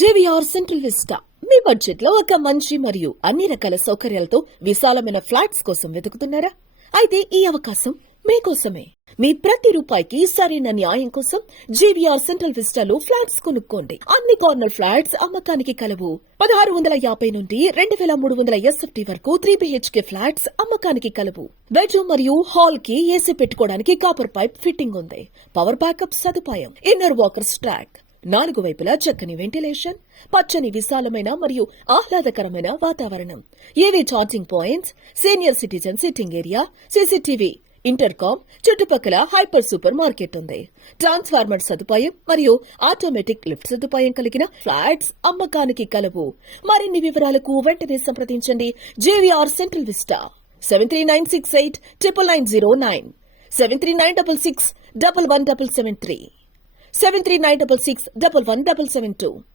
JVR central vista మీ budget లో ఒక మంచి మరియు అన్ని రకాల సౌకర్యాలతో విశాలమైన ఫ్లాట్స్ కోసం వెతుకుతున్నారా? అయితే ఈ అవకాశం మీకోసమే. మీ ప్రతి రూపాయికి సరైన న్యాయం కోసం జేవీఆర్ సెంట్రల్ విస్టాలో ఫ్లాట్స్ కొనుక్కోండి. అన్ని కార్నర్ ఫ్లాట్స్ అమ్మకానికి కలవు. 1650 నుండి 2300 ఎస్ఎఫ్టీ వరకు 3 BHK ఫ్లాట్స్ అమ్మకానికి కలవు. బెడ్రూమ్ మరియు హాల్ కి ఏసీ పెట్టుకోవడానికి కాపర్ పైప్ ఫిట్టింగ్ ఉంది. పవర్ బ్యాకప్ సదుపాయం, ఇన్నర్ వాకర్స్ ట్రాక్, 4 వైపులా చక్కని వెంటిలేషన్, పచ్చని విశాలమైన మరియు ఆహ్లాదకరమైన వాతావరణం, ఏవీ charging points, senior citizen sitting area, CCTV, intercom, చుట్టుపక్కల హైపర్ సూపర్ మార్కెట్ ఉంది. ట్రాన్స్ఫార్మర్ సదుపాయం మరియు ఆటోమేటిక్ లిఫ్ట్ సదుపాయం కలిగిన ఫ్లాట్స్ అమ్మకానికి కలవు. మరిన్ని వివరాలకు వెంటనే సంప్రదించండి. JVR central vista 7396899009 7396611773 7396611772.